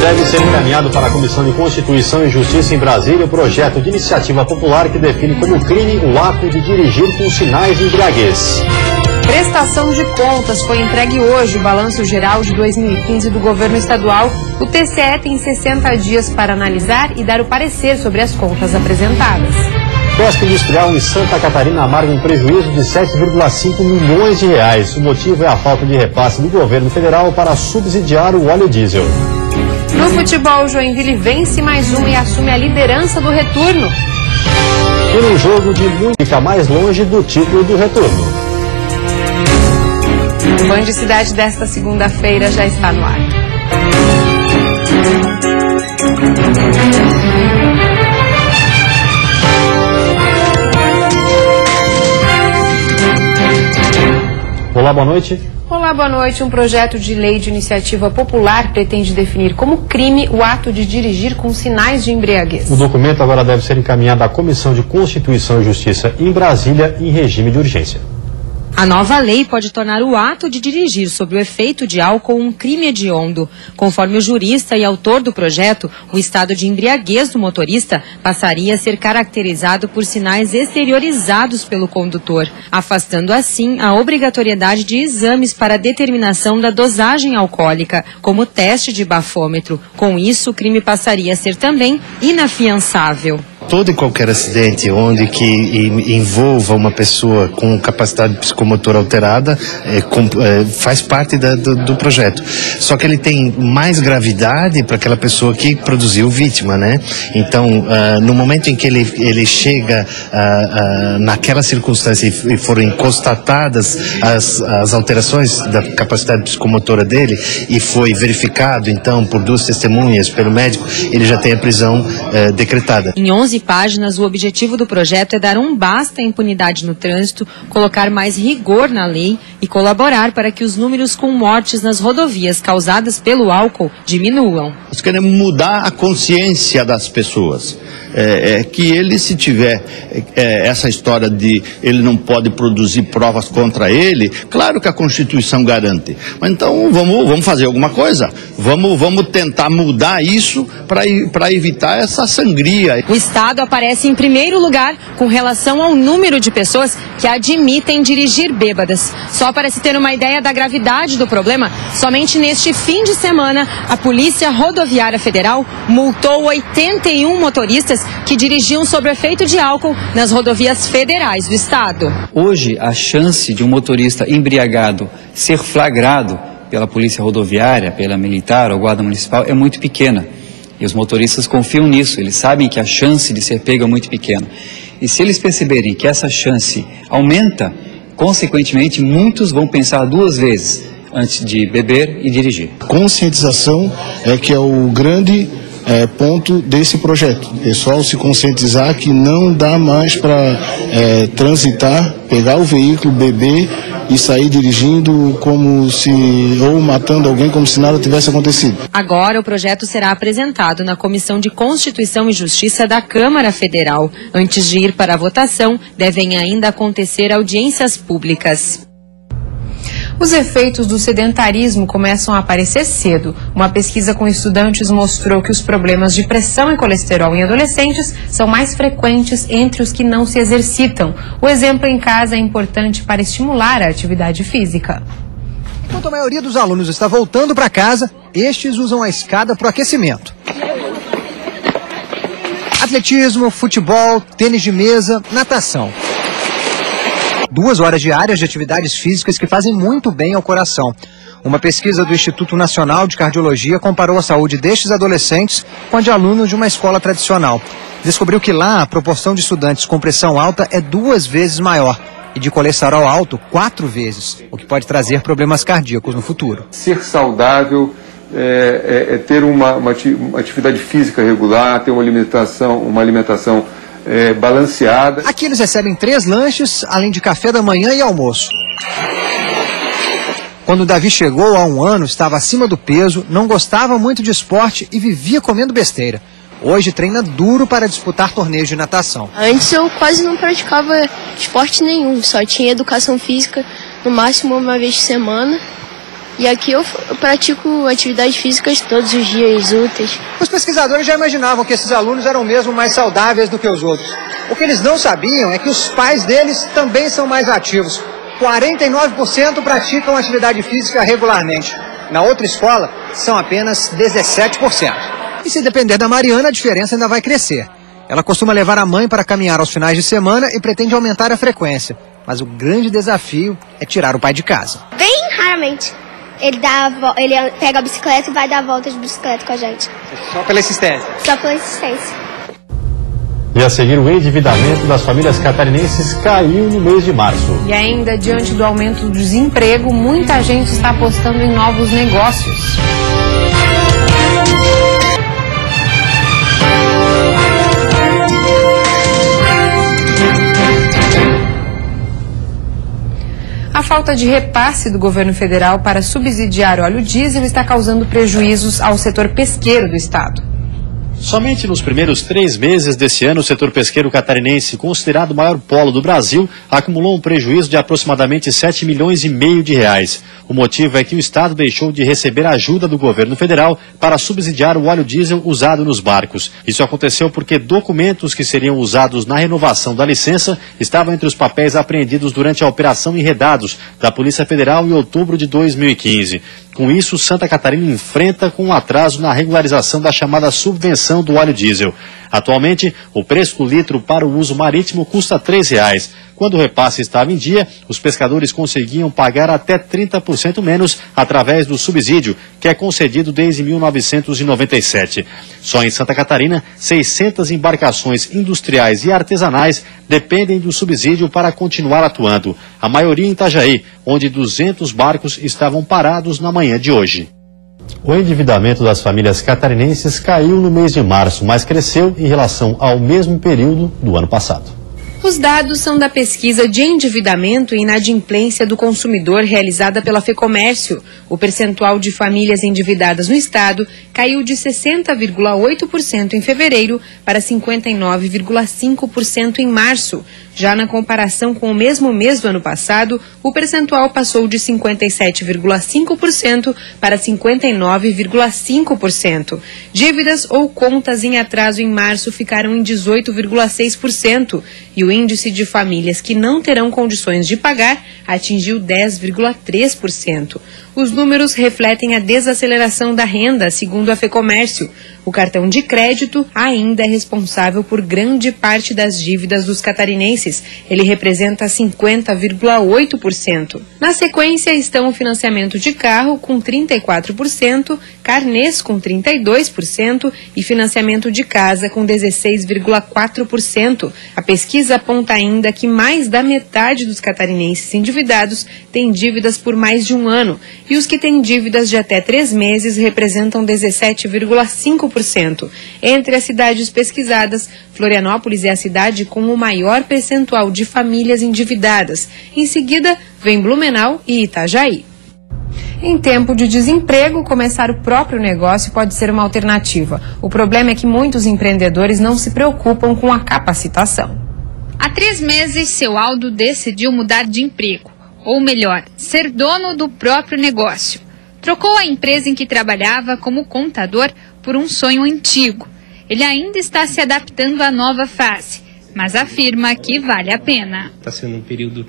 Deve ser encaminhado para a Comissão de Constituição e Justiça em Brasília o projeto de iniciativa popular que define como crime o ato de dirigir com sinais de embriaguez. Prestação de contas foi entregue hoje o balanço geral de 2015 do governo estadual. O TCE tem 60 dias para analisar e dar o parecer sobre as contas apresentadas. Pesca industrial em Santa Catarina amarga um prejuízo de 7,5 milhões de reais. O motivo é a falta de repasse do governo federal para subsidiar o óleo diesel. No futebol, Joinville vence mais uma e assume a liderança do retorno. E no jogo de muito fica mais longe do título do retorno. O Band Cidade desta segunda-feira já está no ar. Olá, boa noite. Olá, boa noite. Um projeto de lei de iniciativa popular pretende definir como crime o ato de dirigir com sinais de embriaguez. O documento agora deve ser encaminhado à Comissão de Constituição e Justiça em Brasília em regime de urgência. A nova lei pode tornar o ato de dirigir sob o efeito de álcool um crime hediondo. Conforme o jurista e autor do projeto, o estado de embriaguez do motorista passaria a ser caracterizado por sinais exteriorizados pelo condutor, afastando assim a obrigatoriedade de exames para a determinação da dosagem alcoólica, como teste de bafômetro. Com isso, o crime passaria a ser também inafiançável. Todo e qualquer acidente onde que envolva uma pessoa com capacidade psicomotora alterada faz parte do projeto. Só que ele tem mais gravidade para aquela pessoa que produziu vítima, né? Então, no momento em que ele chega naquela circunstância e forem constatadas as alterações da capacidade psicomotora dele e foi verificado, então, por duas testemunhas, pelo médico, ele já tem a prisão decretada. Em 11 páginas, o objetivo do projeto é dar um basta à impunidade no trânsito, colocar mais rigor na lei e colaborar para que os números com mortes nas rodovias causadas pelo álcool diminuam. Nós queremos mudar a consciência das pessoas. Que ele, se tiver essa história de ele não pode produzir provas contra ele, claro que a Constituição garante. Mas então vamos fazer alguma coisa. Vamos tentar mudar isso para evitar essa sangria. O Estado aparece em primeiro lugar com relação ao número de pessoas que admitem dirigir bêbadas. Só para se ter uma ideia da gravidade do problema, somente neste fim de semana, a Polícia Rodoviária Federal multou 81 motoristas que dirigiam sob efeito de álcool nas rodovias federais do estado. Hoje, a chance de um motorista embriagado ser flagrado pela polícia rodoviária, pela militar ou guarda municipal é muito pequena. E os motoristas confiam nisso, eles sabem que a chance de ser pego é muito pequena. E se eles perceberem que essa chance aumenta, consequentemente, muitos vão pensar duas vezes antes de beber e dirigir. Conscientização é que é o grande ponto desse projeto. O pessoal se conscientizar que não dá mais para transitar, pegar o veículo, beber e sair dirigindo ou matando alguém como se nada tivesse acontecido. Agora o projeto será apresentado na Comissão de Constituição e Justiça da Câmara Federal. Antes de ir para a votação, devem ainda acontecer audiências públicas. Os efeitos do sedentarismo começam a aparecer cedo. Uma pesquisa com estudantes mostrou que os problemas de pressão e colesterol em adolescentes são mais frequentes entre os que não se exercitam. O exemplo em casa é importante para estimular a atividade física. Enquanto a maioria dos alunos está voltando para casa, estes usam a escada para o aquecimento. Atletismo, futebol, tênis de mesa, natação. 2 horas diárias de atividades físicas que fazem muito bem ao coração. Uma pesquisa do Instituto Nacional de Cardiologia comparou a saúde destes adolescentes com a de alunos de uma escola tradicional. Descobriu que lá a proporção de estudantes com pressão alta é 2 vezes maior e de colesterol alto 4 vezes, o que pode trazer problemas cardíacos no futuro. Ser saudável ter uma atividade física regular, ter uma alimentação balanceada. Aqui eles recebem 3 lanches, além de café da manhã e almoço. Quando o Davi chegou há 1 ano, estava acima do peso, não gostava muito de esporte e vivia comendo besteira. Hoje treina duro para disputar torneios de natação. Antes eu quase não praticava esporte nenhum, só tinha educação física no máximo uma vez por semana. E aqui eu pratico atividades físicas todos os dias úteis. Os pesquisadores já imaginavam que esses alunos eram mesmo mais saudáveis do que os outros. O que eles não sabiam é que os pais deles também são mais ativos. 49% praticam atividade física regularmente. Na outra escola, são apenas 17%. E se depender da Mariana, a diferença ainda vai crescer. Ela costuma levar a mãe para caminhar aos finais de semana e pretende aumentar a frequência. Mas o grande desafio é tirar o pai de casa. Bem raramente. Ele pega a bicicleta e vai dar volta de bicicleta com a gente. Só pela insistência? Só pela insistência. E a seguir, o endividamento das famílias catarinenses caiu no mês de março. E ainda, diante do aumento do desemprego, muita gente está apostando em novos negócios. A falta de repasse do governo federal para subsidiar o óleo diesel está causando prejuízos ao setor pesqueiro do estado. Somente nos primeiros 3 meses desse ano, o setor pesqueiro catarinense, considerado o maior polo do Brasil, acumulou um prejuízo de aproximadamente 7 milhões e meio de reais. O motivo é que o estado deixou de receber ajuda do governo federal para subsidiar o óleo diesel usado nos barcos. Isso aconteceu porque documentos que seriam usados na renovação da licença estavam entre os papéis apreendidos durante a Operação Enredados da Polícia Federal em outubro de 2015. Com isso, Santa Catarina enfrenta com um atraso na regularização da chamada subvenção do óleo diesel. Atualmente, o preço do litro para o uso marítimo custa R$ 3,00. Quando o repasse estava em dia, os pescadores conseguiam pagar até 30% menos através do subsídio, que é concedido desde 1997. Só em Santa Catarina, 600 embarcações industriais e artesanais dependem do subsídio para continuar atuando. A maioria em Itajaí, onde 200 barcos estavam parados na manhã de hoje. O endividamento das famílias catarinenses caiu no mês de março, mas cresceu em relação ao mesmo período do ano passado. Os dados são da pesquisa de endividamento e inadimplência do consumidor realizada pela FEComércio. O percentual de famílias endividadas no estado caiu de 60,8% em fevereiro para 59,5% em março. Já na comparação com o mesmo mês do ano passado, o percentual passou de 57,5% para 59,5%. Dívidas ou contas em atraso em março ficaram em 18,6% e o índice de famílias que não terão condições de pagar atingiu 10,3%. Os números refletem a desaceleração da renda, segundo a FEComércio. O cartão de crédito ainda é responsável por grande parte das dívidas dos catarinenses. Ele representa 50,8%. Na sequência estão o financiamento de carro, com 34%, carnês, com 32% e financiamento de casa, com 16,4%. A pesquisa aponta ainda que mais da metade dos catarinenses endividados têm dívidas por mais de um ano e os que têm dívidas de até 3 meses representam 17,5%. Entre as cidades pesquisadas, Florianópolis é a cidade com o maior percentual de famílias endividadas. Em seguida, vem Blumenau e Itajaí. Em tempo de desemprego, começar o próprio negócio pode ser uma alternativa. O problema é que muitos empreendedores não se preocupam com a capacitação. Há 3 meses, seu Aldo decidiu mudar de emprego. Ou melhor, ser dono do próprio negócio. Trocou a empresa em que trabalhava como contador por um sonho antigo. Ele ainda está se adaptando à nova fase, mas afirma que vale a pena. Está sendo um período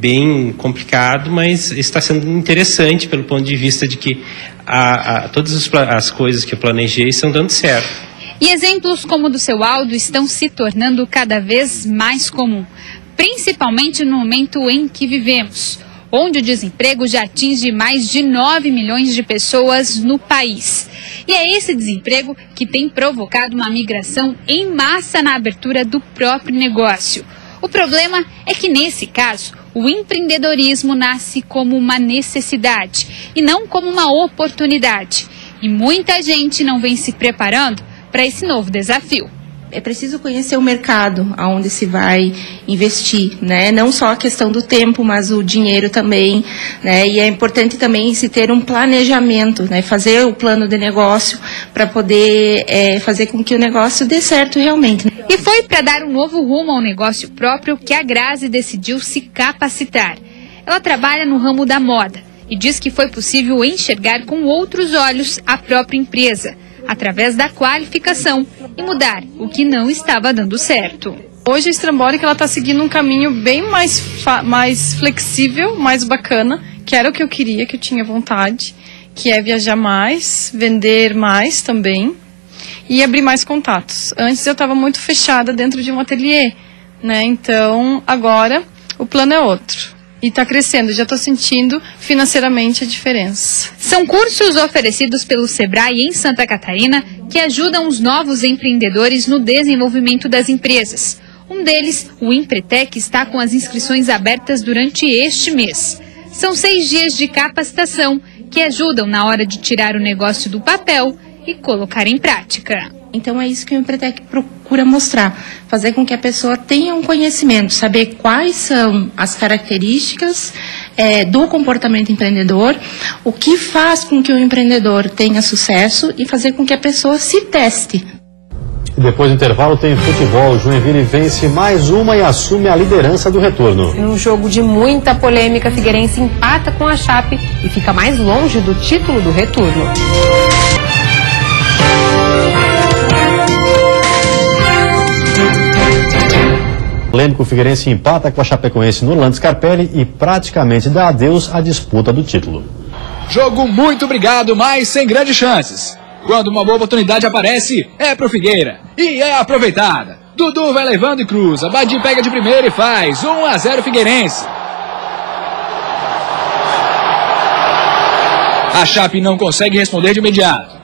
bem complicado, mas está sendo interessante pelo ponto de vista de que todas as coisas que eu planejei estão dando certo. E exemplos como o do seu Aldo estão se tornando cada vez mais comum, principalmente no momento em que vivemos, onde o desemprego já atinge mais de 9 milhões de pessoas no país. E é esse desemprego que tem provocado uma migração em massa na abertura do próprio negócio. O problema é que, nesse caso, o empreendedorismo nasce como uma necessidade e não como uma oportunidade. E muita gente não vem se preparando para esse novo desafio. É preciso conhecer o mercado aonde se vai investir, né? Não só a questão do tempo, mas o dinheiro também, né? E é importante também se ter um planejamento, né? Fazer o plano de negócio para poder fazer com que o negócio dê certo realmente. E foi para dar um novo rumo ao negócio próprio que a Grazi decidiu se capacitar. Ela trabalha no ramo da moda e diz que foi possível enxergar com outros olhos a própria empresa, através da qualificação, e mudar o que não estava dando certo. Hoje a Estrambólica ela está seguindo um caminho bem mais flexível, mais bacana, que era o que eu queria, que eu tinha vontade, que é viajar mais, vender mais também e abrir mais contatos. Antes eu estava muito fechada dentro de um ateliê, né? Então agora o plano é outro. E está crescendo, já estou sentindo financeiramente a diferença. São cursos oferecidos pelo Sebrae em Santa Catarina que ajudam os novos empreendedores no desenvolvimento das empresas. Um deles, o Empretec, está com as inscrições abertas durante este mês. São 6 dias de capacitação que ajudam na hora de tirar o negócio do papel e colocar em prática. Então é isso que o Empretec procura mostrar, fazer com que a pessoa tenha um conhecimento, saber quais são as características do comportamento empreendedor, o que faz com que o empreendedor tenha sucesso e fazer com que a pessoa se teste. Depois do intervalo tem futebol. Joinville vence mais uma e assume a liderança do retorno. Num jogo de muita polêmica, Figueirense empata com a Chape e fica mais longe do título do retorno. Polêmico, o Figueirense empata com a Chapecoense no Orlando Scarpelli e praticamente dá adeus à disputa do título. Jogo muito brigado, mas sem grandes chances. Quando uma boa oportunidade aparece, é pro Figueira. E é aproveitada. Dudu vai levando e cruza. Badi pega de primeira e faz 1-0 Figueirense. A Chape não consegue responder de imediato.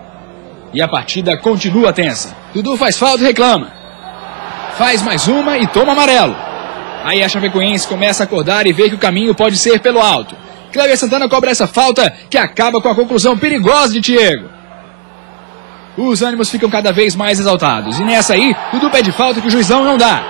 E a partida continua tensa. Dudu faz falta e reclama. Faz mais uma e toma amarelo. Aí a Chapecoense começa a acordar e vê que o caminho pode ser pelo alto. Cléber Santana cobra essa falta que acaba com a conclusão perigosa de Diego. Os ânimos ficam cada vez mais exaltados. E nessa aí, Dudu pede falta que o juizão não dá.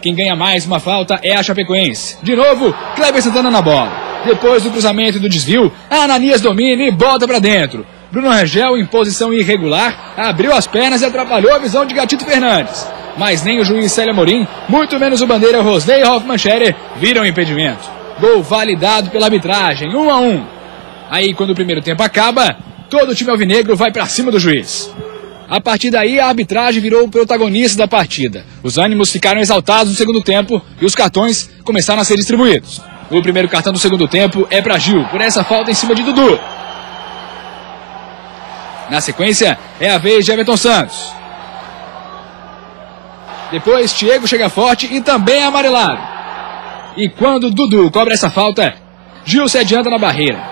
Quem ganha mais uma falta é a Chapecoense. De novo, Cléber Santana na bola. Depois do cruzamento e do desvio, a Ananias domina e bota pra dentro. Bruno Rangel, em posição irregular, abriu as pernas e atrapalhou a visão de Gatito Fernandes. Mas nem o juiz Célio Amorim, muito menos o bandeira Rosnei Hoffmann Scherer, viram impedimento. Gol validado pela arbitragem, 1-1. Aí, quando o primeiro tempo acaba, todo o time alvinegro vai para cima do juiz. A partir daí, a arbitragem virou o protagonista da partida. Os ânimos ficaram exaltados no segundo tempo e os cartões começaram a ser distribuídos. O primeiro cartão do segundo tempo é para Gil, por essa falta em cima de Dudu. Na sequência, é a vez de Everton Santos. Depois, Diego chega forte e também é amarelado. E quando Dudu cobra essa falta, Gil se adianta na barreira.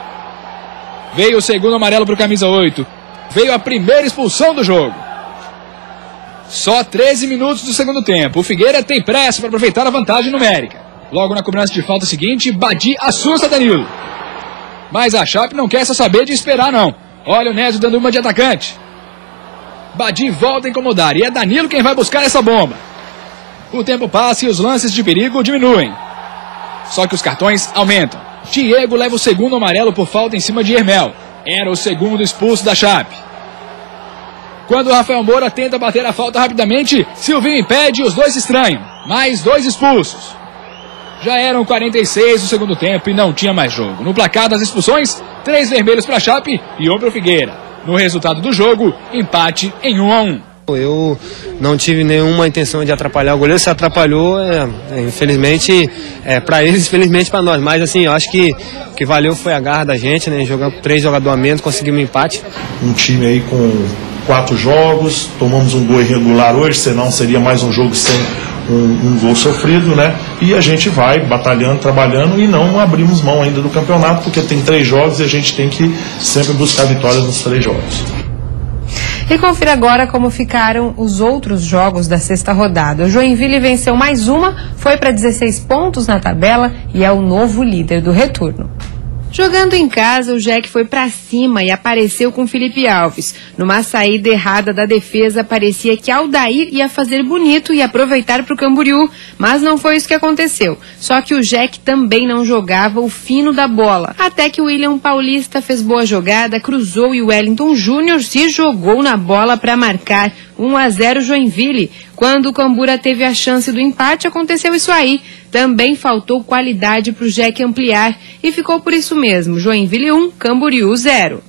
Veio o segundo amarelo para o camisa 8. Veio a primeira expulsão do jogo. Só 13 minutos do segundo tempo. O Figueira tem pressa para aproveitar a vantagem numérica. Logo na cobrança de falta seguinte, Badi assusta Danilo. Mas a Chape não quer só saber de esperar, não. Olha o Nézio dando uma de atacante. Badi volta a incomodar e é Danilo quem vai buscar essa bomba. O tempo passa e os lances de perigo diminuem. Só que os cartões aumentam. Diego leva o segundo amarelo por falta em cima de Hermel. Era o segundo expulso da Chape. Quando o Rafael Moura tenta bater a falta rapidamente, Silvinho impede e os dois se estranham. Mais 2 expulsos. Já eram 46 do segundo tempo e não tinha mais jogo. No placar das expulsões, 3 vermelhos para a Chape e 1 para o Figueira. No resultado do jogo, empate em 1-1. Eu não tive nenhuma intenção de atrapalhar o goleiro, se atrapalhou, infelizmente, para eles, infelizmente para nós. Mas assim, eu acho que o que valeu foi a garra da gente, né? Jogando 3 jogadores a menos, conseguimos um empate. Um time aí com 4 jogos, tomamos um gol irregular hoje, senão seria mais um jogo sem um gol sofrido, né? E a gente vai batalhando, trabalhando e não abrimos mão ainda do campeonato, porque tem 3 jogos e a gente tem que sempre buscar vitórias nos 3 jogos. E confira agora como ficaram os outros jogos da sexta rodada. O Joinville venceu mais uma, foi para 16 pontos na tabela e é o novo líder do retorno. Jogando em casa, o Jack foi para cima e apareceu com Felipe Alves. Numa saída errada da defesa, parecia que Aldair ia fazer bonito e aproveitar para o Camboriú, mas não foi isso que aconteceu. Só que o Jack também não jogava o fino da bola. Até que o William Paulista fez boa jogada, cruzou e o Wellington Júnior se jogou na bola para marcar 1-0 Joinville. Quando o Cambura teve a chance do empate, aconteceu isso aí. Também faltou qualidade para o Jack ampliar e ficou por isso mesmo, Joinville 1, Camboriú 0.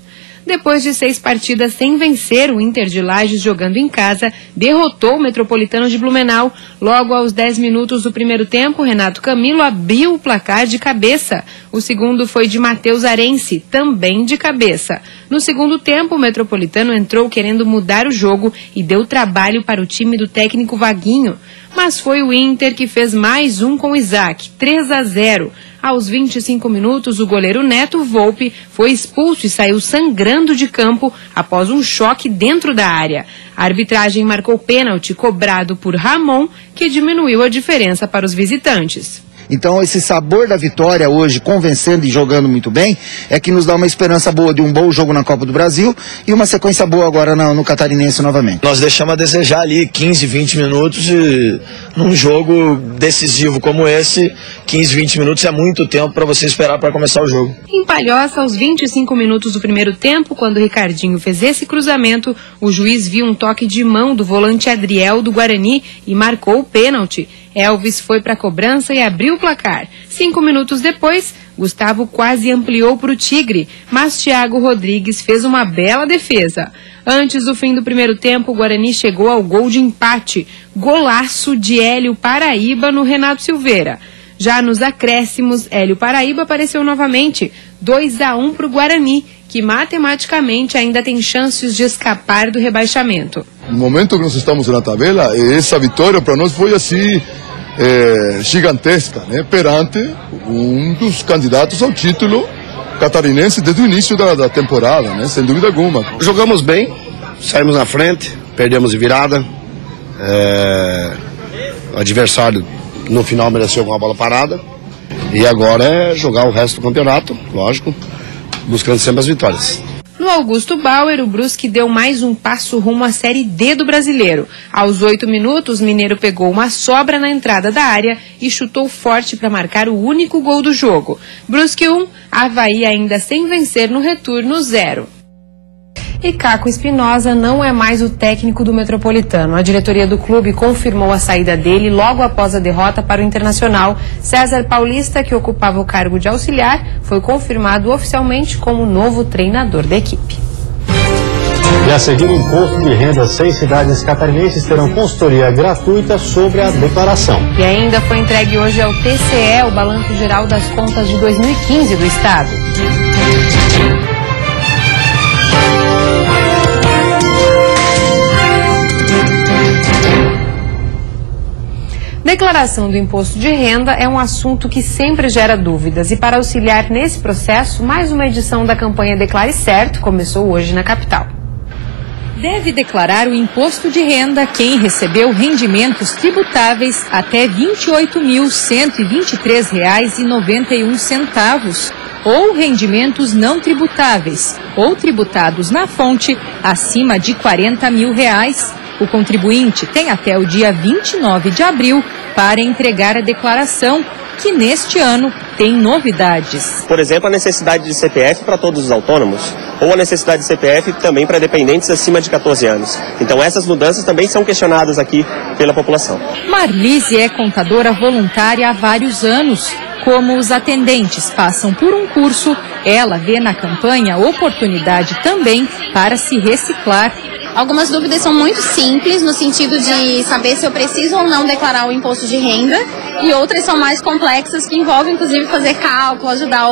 Depois de 6 partidas sem vencer, o Inter de Lages, jogando em casa, derrotou o Metropolitano de Blumenau. Logo aos 10 minutos do primeiro tempo, Renato Camilo abriu o placar de cabeça. O segundo foi de Matheus Arense, também de cabeça. No segundo tempo, o Metropolitano entrou querendo mudar o jogo e deu trabalho para o time do técnico Vaguinho. Mas foi o Inter que fez mais um com o Isaac, 3-0. Aos 25 minutos, o goleiro Neto Volpe foi expulso e saiu sangrando de campo após um choque dentro da área. A arbitragem marcou pênalti cobrado por Ramon, que diminuiu a diferença para os visitantes. Então esse sabor da vitória hoje, convencendo e jogando muito bem, é que nos dá uma esperança boa de um bom jogo na Copa do Brasil e uma sequência boa agora no Catarinense novamente. Nós deixamos a desejar ali 15, 20 minutos e num jogo decisivo como esse, 15, 20 minutos é muito tempo para você esperar para começar o jogo. Em Palhoça, aos 25 minutos do primeiro tempo, quando o Ricardinho fez esse cruzamento, o juiz viu um toque de mão do volante Adriel do Guarani e marcou o pênalti. Elvis foi para a cobrança e abriu o placar. 5 minutos depois, Gustavo quase ampliou para o Tigre, mas Thiago Rodrigues fez uma bela defesa. Antes do fim do primeiro tempo, o Guarani chegou ao gol de empate. Golaço de Hélio Paraíba no Renato Silveira. Já nos acréscimos, Hélio Paraíba apareceu novamente. 2-1 para o Guarani, que matematicamente ainda tem chances de escapar do rebaixamento. No momento que nós estamos na tabela, essa vitória para nós foi assim gigantesca, né? Perante um dos candidatos ao título catarinense desde o início da temporada, né? Sem dúvida alguma. Jogamos bem, saímos na frente, perdemos de virada. O adversário no final mereceu com a bola parada. E agora é jogar o resto do campeonato, lógico, buscando sempre as vitórias. No Augusto Bauer, o Brusque deu mais um passo rumo à Série D do Brasileiro. Aos 8 minutos, Mineiro pegou uma sobra na entrada da área e chutou forte para marcar o único gol do jogo. Brusque 1, Avaí ainda sem vencer no retorno 0. E Caco Espinosa não é mais o técnico do Metropolitano. A diretoria do clube confirmou a saída dele logo após a derrota para o Internacional. César Paulista, que ocupava o cargo de auxiliar, foi confirmado oficialmente como novo treinador da equipe. E a seguir, o imposto de renda 6 cidades catarinenses terão consultoria gratuita sobre a declaração. E ainda foi entregue hoje ao TCE o balanço geral das contas de 2015 do Estado. Declaração do imposto de renda é um assunto que sempre gera dúvidas e para auxiliar nesse processo, mais uma edição da campanha Declare Certo começou hoje na capital. Deve declarar o imposto de renda quem recebeu rendimentos tributáveis até R$ 28.123,91 ou rendimentos não tributáveis ou tributados na fonte acima de R$ 40 mil. O contribuinte tem até o dia 29 de abril para entregar a declaração, que neste ano tem novidades. Por exemplo, a necessidade de CPF para todos os autônomos, ou a necessidade de CPF também para dependentes acima de 14 anos. Então essas mudanças também são questionadas aqui pela população. Marlise é contadora voluntária há vários anos. Como os atendentes passam por um curso, ela vê na campanha oportunidade também para se reciclar. Algumas dúvidas são muito simples, no sentido de saber se eu preciso ou não declarar o imposto de renda, e outras são mais complexas, que envolvem, inclusive, fazer cálculo, ajudar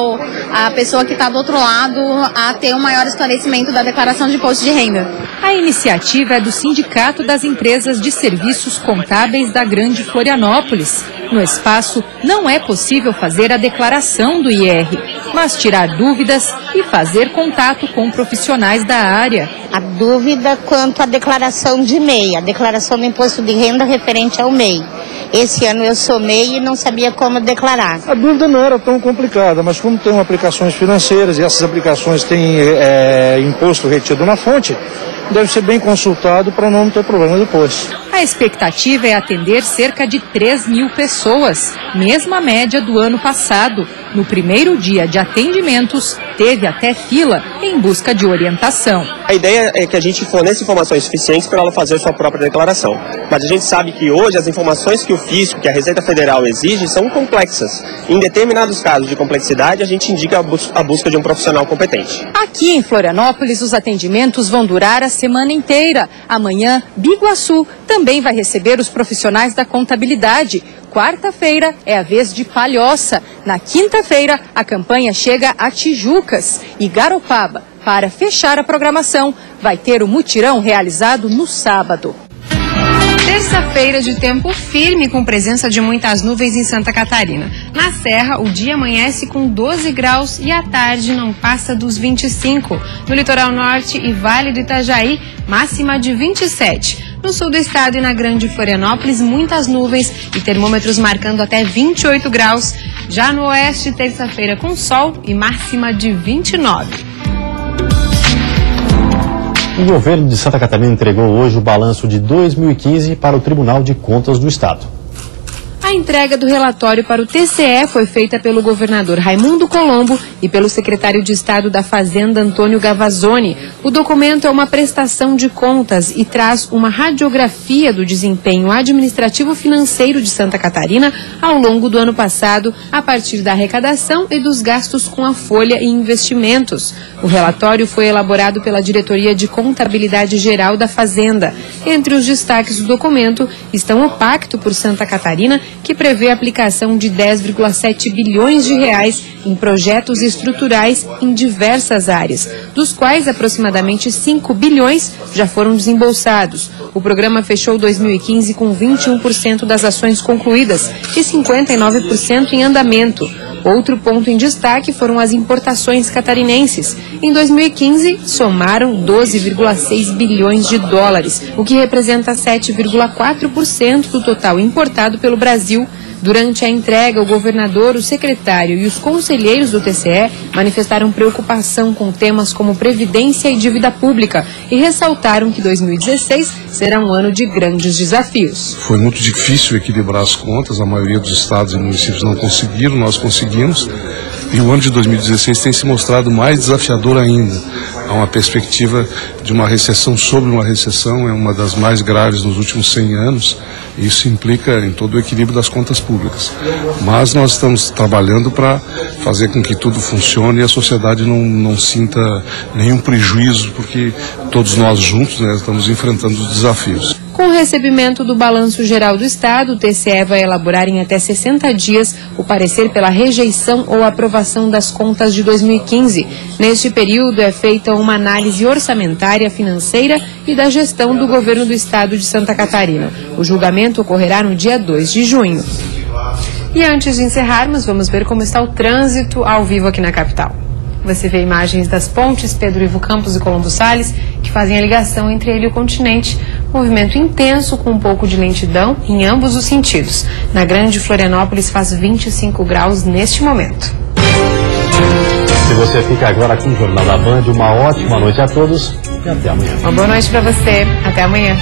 a pessoa que está do outro lado a ter um maior esclarecimento da declaração de imposto de renda. A iniciativa é do Sindicato das Empresas de Serviços Contábeis da Grande Florianópolis. No espaço, não é possível fazer a declaração do IR, mas tirar dúvidas e fazer contato com profissionais da área. A dúvida quanto à declaração de MEI, a declaração do imposto de renda referente ao MEI. Esse ano eu sou MEI e não sabia como declarar. A dúvida não era tão complicada, mas como tem aplicações financeiras e essas aplicações têm imposto retido na fonte, deve ser bem consultado para não ter problema depois. A expectativa é atender cerca de 3 mil pessoas, mesma média do ano passado. No primeiro dia de atendimentos, teve até fila em busca de orientação. A ideia é que a gente forneça informações suficientes para ela fazer a sua própria declaração. Mas a gente sabe que hoje as informações que o fisco, que a Receita Federal exige, são complexas. Em determinados casos de complexidade, a gente indica a busca de um profissional competente. Aqui em Florianópolis, os atendimentos vão durar a semana inteira. Amanhã, Biguaçu também vai receber os profissionais da contabilidade. Quarta-feira é a vez de Palhoça. Na quinta-feira, a campanha chega a Tijucas e Garopaba. Para fechar a programação, vai ter o mutirão realizado no sábado. Terça-feira de tempo firme com presença de muitas nuvens em Santa Catarina. Na Serra, o dia amanhece com 12 graus e a tarde não passa dos 25. No litoral norte e Vale do Itajaí, máxima de 27. No sul do estado e na Grande Florianópolis, muitas nuvens e termômetros marcando até 28 graus. Já no oeste, terça-feira com sol e máxima de 29. O governo de Santa Catarina entregou hoje o balanço de 2015 para o Tribunal de Contas do Estado. A entrega do relatório para o TCE foi feita pelo governador Raimundo Colombo e pelo secretário de Estado da Fazenda, Antônio Gavazzoni. O documento é uma prestação de contas e traz uma radiografia do desempenho administrativo-financeiro de Santa Catarina ao longo do ano passado, a partir da arrecadação e dos gastos com a folha e investimentos. O relatório foi elaborado pela Diretoria de Contabilidade Geral da Fazenda. Entre os destaques do documento estão o Pacto por Santa Catarina, que prevê a aplicação de 10,7 bilhões de reais em projetos estruturais em diversas áreas, dos quais aproximadamente 5 bilhões já foram desembolsados. O programa fechou 2015 com 21% das ações concluídas e 59% em andamento. Outro ponto em destaque foram as importações catarinenses. Em 2015, somaram 12,6 bilhões de dólares, o que representa 7,4% do total importado pelo Brasil. Durante a entrega, o governador, o secretário e os conselheiros do TCE manifestaram preocupação com temas como previdência e dívida pública e ressaltaram que 2016 será um ano de grandes desafios. Foi muito difícil equilibrar as contas, a maioria dos estados e municípios não conseguiram, nós conseguimos. E o ano de 2016 tem se mostrado mais desafiador ainda. Há uma perspectiva de uma recessão sobre uma recessão, é uma das mais graves nos últimos 100 anos. Isso implica em todo o equilíbrio das contas públicas. Mas nós estamos trabalhando para fazer com que tudo funcione e a sociedade não sinta nenhum prejuízo, porque todos nós juntos, né, estamos enfrentando os desafios. Com o recebimento do Balanço Geral do Estado, o TCE vai elaborar em até 60 dias o parecer pela rejeição ou aprovação das contas de 2015. Neste período é feita uma análise orçamentária, financeira e da gestão do governo do Estado de Santa Catarina. O julgamento ocorrerá no dia 2 de junho. E antes de encerrarmos, vamos ver como está o trânsito ao vivo aqui na capital. Você vê imagens das pontes Pedro Ivo Campos e Colombo Salles, que fazem a ligação entre ele e o continente. Movimento intenso com um pouco de lentidão em ambos os sentidos. Na Grande Florianópolis faz 25 graus neste momento. Se você fica agora com o Jornal da Band, uma ótima noite a todos e até amanhã. Uma boa noite para você. Até amanhã.